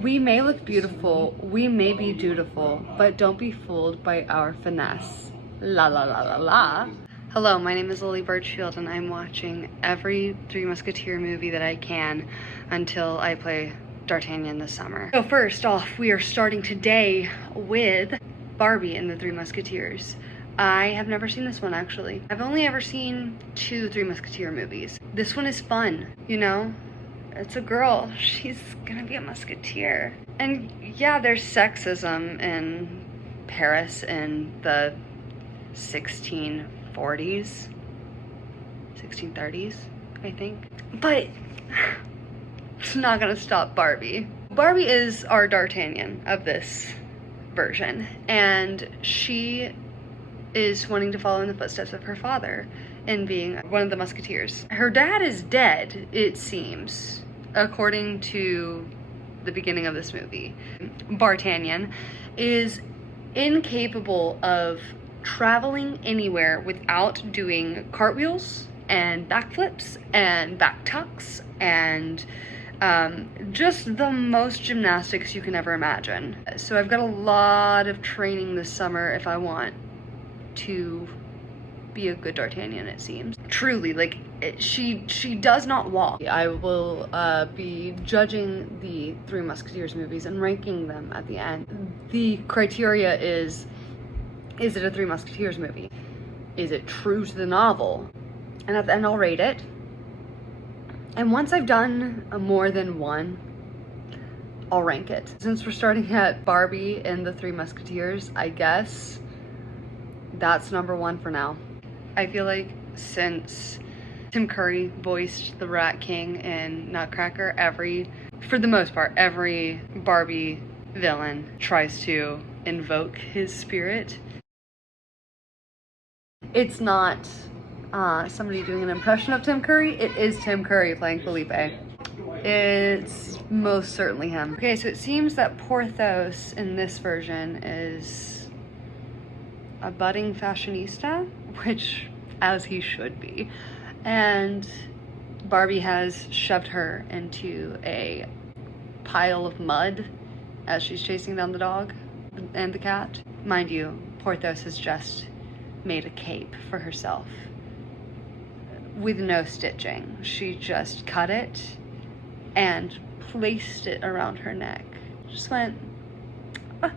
We may look beautiful, we may be dutiful, but don't be fooled by our finesse. La la la la la. Hello, my name is Lily Birchfield and I'm watching every Three Musketeer movie that I can until I play D'Artagnan this summer. So first off, we are starting today with Barbie and the Three Musketeers. I have never seen this one actually. I've only ever seen 2 Three Musketeer movies. This one is fun, you know? It's a girl, she's gonna be a musketeer. And yeah, there's sexism in Paris in the 1640s, 1630s, I think. But it's not gonna stop Barbie. Barbie is our D'Artagnan of this version, and she is wanting to follow in the footsteps of her father in being one of the musketeers. Her dad is dead, it seems, according to the beginning of this movie. D'Artagnan is incapable of traveling anywhere without doing cartwheels and backflips and back tucks and just the most gymnastics you can ever imagine. So I've got a lot of training this summer if I want to be a good D'Artagnan, it seems. Truly, like, she does not walk. I will be judging the Three Musketeers movies and ranking them at the end. The criteria is it a Three Musketeers movie? Is it true to the novel? And at the end I'll rate it. And once I've done more than one, I'll rank it. Since we're starting at Barbie and the Three Musketeers, I guess that's number 1 for now. I feel like since Tim Curry voiced the Rat King in Nutcracker, for the most part, every Barbie villain tries to invoke his spirit. It's not somebody doing an impression of Tim Curry, it is Tim Curry playing Felipe. It's most certainly him. Okay, so it seems that Porthos in this version is a budding fashionista, which, as he should be. And Barbie has shoved her into a pile of mud as she's chasing down the dog and the cat. Mind you, Porthos has just made a cape for herself with no stitching. She just cut it and placed it around her neck. Just went, oh,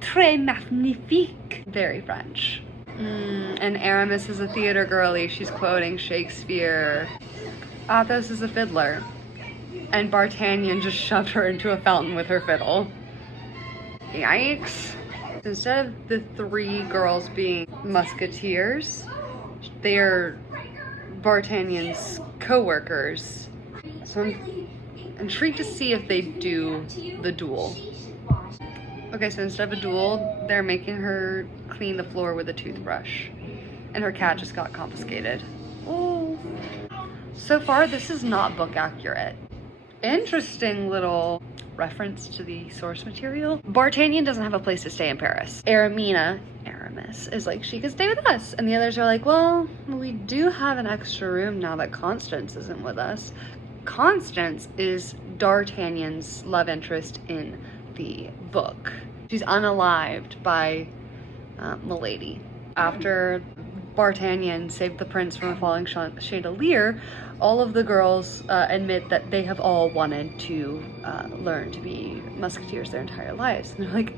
très magnifique. Very French. And Aramis is a theater girly. She's quoting Shakespeare. Athos is a fiddler. And D'Artagnan just shoved her into a fountain with her fiddle. Yikes. Instead of the 3 girls being musketeers, they are D'Artagnan's co-workers. So I'm intrigued to see if they do the duel. Okay, so instead of a duel, they're making her clean the floor with a toothbrush. And her cat just got confiscated. Oh. So far, this is not book accurate. Interesting little reference to the source material. D'Artagnan doesn't have a place to stay in Paris. Aramis, is like, she can stay with us. And the others are like, well, we do have an extra room now that Constance isn't with us. Constance is D'Artagnan's love interest in the book. She's unalived by Milady. After D'Artagnan saved the prince from a falling chandelier, all of the girls admit that they have all wanted to learn to be musketeers their entire lives. And they're like,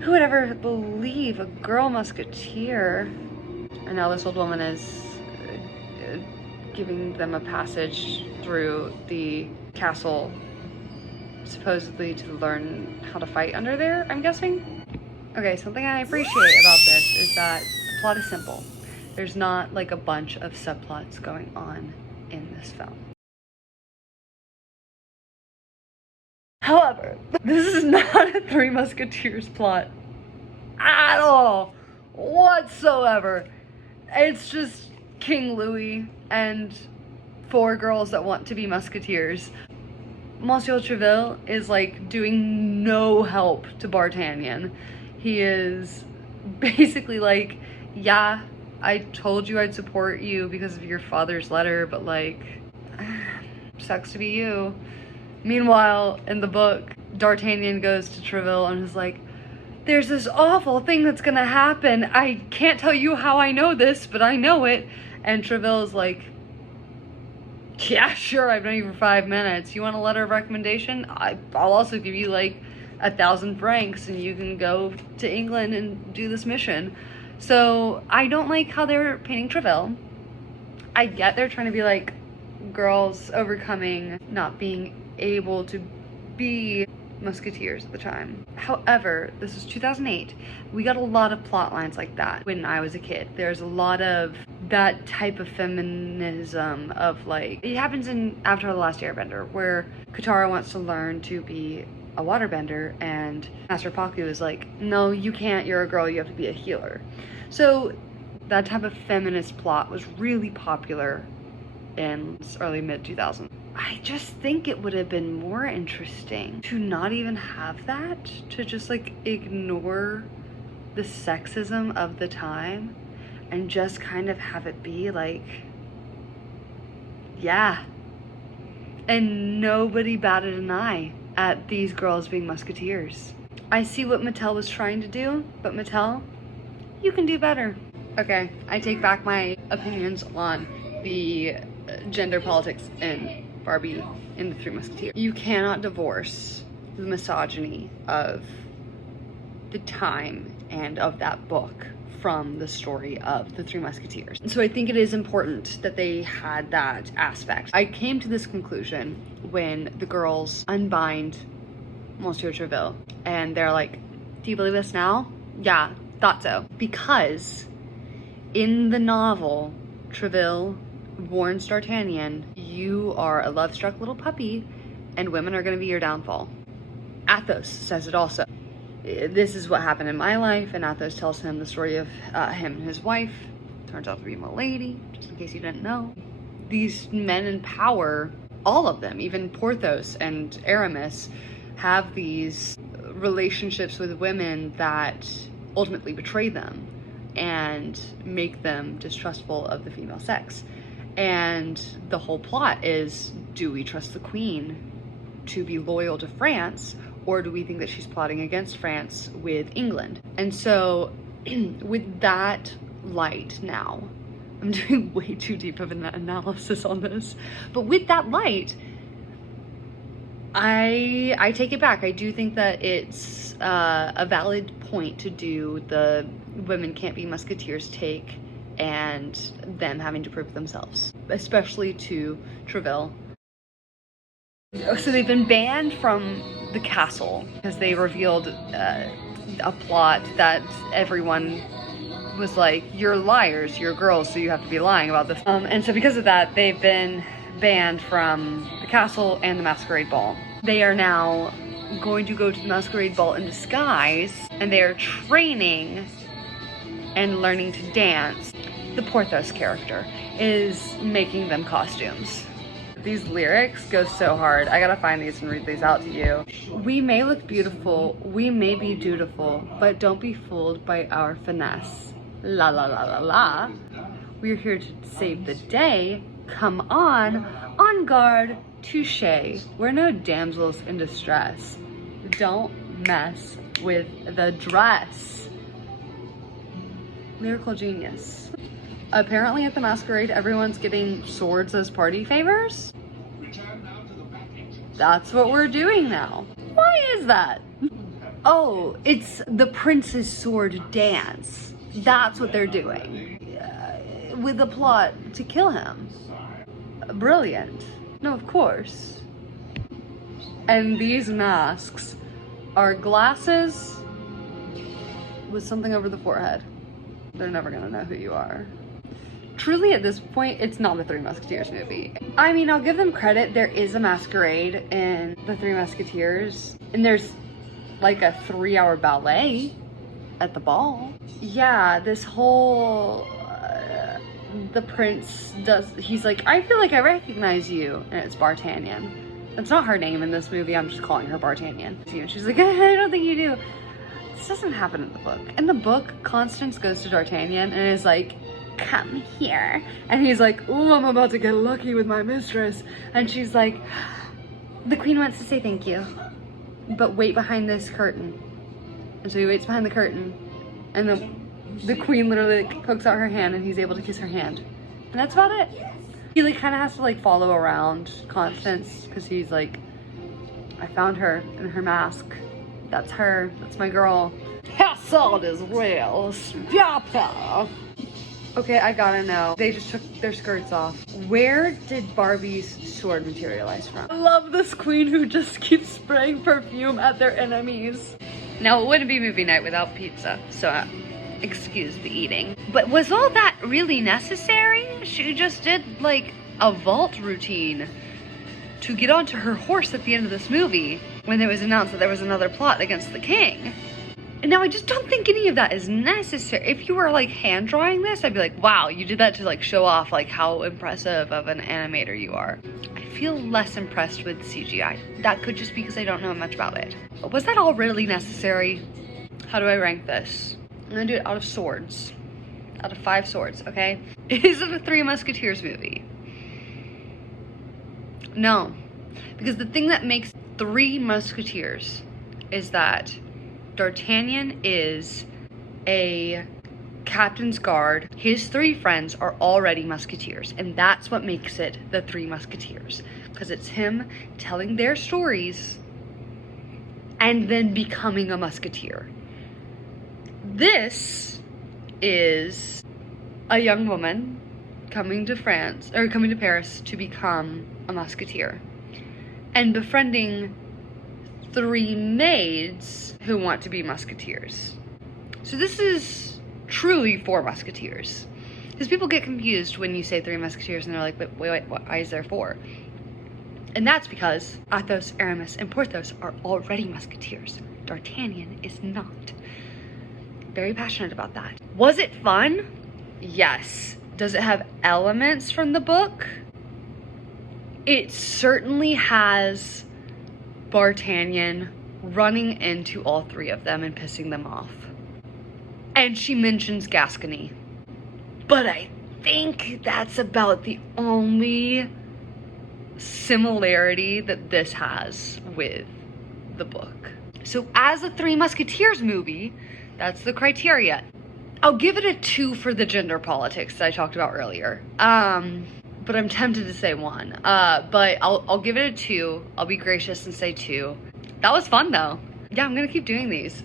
who would ever believe a girl musketeer? And now this old woman is giving them a passage through the castle, supposedly to learn how to fight under there, I'm guessing? Okay, something I appreciate about this is that the plot is simple. There's not like a bunch of subplots going on in this film. However, this is not a Three Musketeers plot at all, whatsoever. It's just King Louis and 4 girls that want to be musketeers. Monsieur Treville is like doing no help to D'Artagnan. He is basically like, yeah, I told you I'd support you because of your father's letter, but like, sucks to be you. Meanwhile, in the book, D'Artagnan goes to Treville and is like, there's this awful thing that's gonna happen. I can't tell you how I know this, but I know it. And Treville is like, yeah, sure, I've known you for 5 minutes. You want a letter of recommendation? I'll also give you like 1,000 francs and you can go to England and do this mission. So I don't like how they're painting Treville. I get they're trying to be like girls overcoming not being able to be musketeers at the time. However, this was 2008. We got a lot of plot lines like that when I was a kid. There's a lot of that type of feminism of like, it happens in Avatar: The Last Airbender, where Katara wants to learn to be a waterbender and Master Pakku is like, no, you can't, you're a girl, you have to be a healer. So that type of feminist plot was really popular in early mid 2000s. I just think it would have been more interesting to not even have that, to just like ignore the sexism of the time and just kind of have it be like, yeah. And nobody batted an eye at these girls being musketeers. I see what Mattel was trying to do, but Mattel, you can do better. Okay, I take back my opinions on the gender politics in Barbie in the Three Musketeers. You cannot divorce the misogyny of the time and of that book from the story of the Three Musketeers. So I think it is important that they had that aspect. I came to this conclusion when the girls unbind Monsieur Treville and they're like, do you believe this now? Yeah, thought so. Because in the novel, Treville warns D'Artagnan, you are a love-struck little puppy and women are going to be your downfall. Athos says it also. This is what happened in my life, and Athos tells him the story of him and his wife. Turns out to be Milady, just in case you didn't know. These men in power, all of them, even Porthos and Aramis, have these relationships with women that ultimately betray them and make them distrustful of the female sex. And the whole plot is, do we trust the Queen to be loyal to France, or do we think that she's plotting against France with England? And so with that light now, I'm doing way too deep of an analysis on this, but with that light, I take it back. I do think that it's a valid point to do the women can't be musketeers take and them having to prove themselves, especially to Treville. So they've been banned from the castle because they revealed a plot that everyone was like, you're liars, you're girls, so you have to be lying about this. And so because of that, they've been banned from the castle and the masquerade ball. They are now going to go to the masquerade ball in disguise, and they are training and learning to dance. The Porthos character is making them costumes. These lyrics go so hard. I gotta find these and read these out to you. We may look beautiful, we may be dutiful, but don't be fooled by our finesse. La la la la la. We're here to save the day. Come on guard, touche. We're no damsels in distress. Don't mess with the dress. Lyrical genius. Apparently at the masquerade, everyone's getting swords as party favors. That's what we're doing now. Why is that? Oh, it's the prince's sword dance. That's what they're doing. With the plot to kill him. Brilliant. No, of course. And these masks are glasses with something over the forehead. They're never gonna know who you are. Truly, at this point, it's not the Three Musketeers movie. I mean, I'll give them credit. There is a masquerade in the Three Musketeers, and there's like a 3-hour ballet at the ball. Yeah, this whole, the prince he's like, I feel like I recognize you, and it's D'Artagnan. That's not her name in this movie, I'm just calling her D'Artagnan. She's like, I don't think you do. This doesn't happen in the book. In the book, Constance goes to D'Artagnan and is like, come here. And he's like, ooh, I'm about to get lucky with my mistress. And she's like, The queen wants to say thank you, but wait behind this curtain. And so he waits behind the curtain, and the queen literally like, pokes out her hand and he's able to kiss her hand. And that's about it. He like kind of has to like follow around Constance because he's like, I found her in her mask. That's her, that's my girl. Hasselt as well, Spjapa. Okay, I gotta know. They just took their skirts off. Where did Barbie's sword materialize from? I love this queen who just keeps spraying perfume at their enemies. Now, it wouldn't be movie night without pizza, so excuse the eating. But was all that really necessary? She just did like a vault routine to get onto her horse at the end of this movie when it was announced that there was another plot against the king. And now I just don't think any of that is necessary. If you were like hand drawing this, I'd be like, wow, you did that to like show off like how impressive of an animator you are. I feel less impressed with CGI. That could just be because I don't know much about it. But was that all really necessary? How do I rank this? I'm gonna do it out of swords. Out of 5 swords, okay? Is it a Three Musketeers movie? No. Because the thing that makes Three Musketeers is that D'Artagnan is a captain's guard. His 3 friends are already musketeers, and that's what makes it the Three Musketeers, because it's him telling their stories and then becoming a musketeer. This is a young woman coming to France, or coming to Paris to become a musketeer and befriending 3 maids who want to be musketeers. So this is truly 4 musketeers. Because people get confused when you say 3 musketeers and they're like, wait, why is there 4? And that's because Athos, Aramis, and Porthos are already musketeers. D'Artagnan is not. Very passionate about that. Was it fun? Yes. Does it have elements from the book? It certainly has D'Artagnan running into all 3 of them and pissing them off. And she mentions Gascony. But I think that's about the only similarity that this has with the book. So as a Three Musketeers movie, that's the criteria. I'll give it a 2 for the gender politics that I talked about earlier. But I'm tempted to say 1. But I'll give it a 2. I'll be gracious and say 2. That was fun though. Yeah, I'm gonna keep doing these.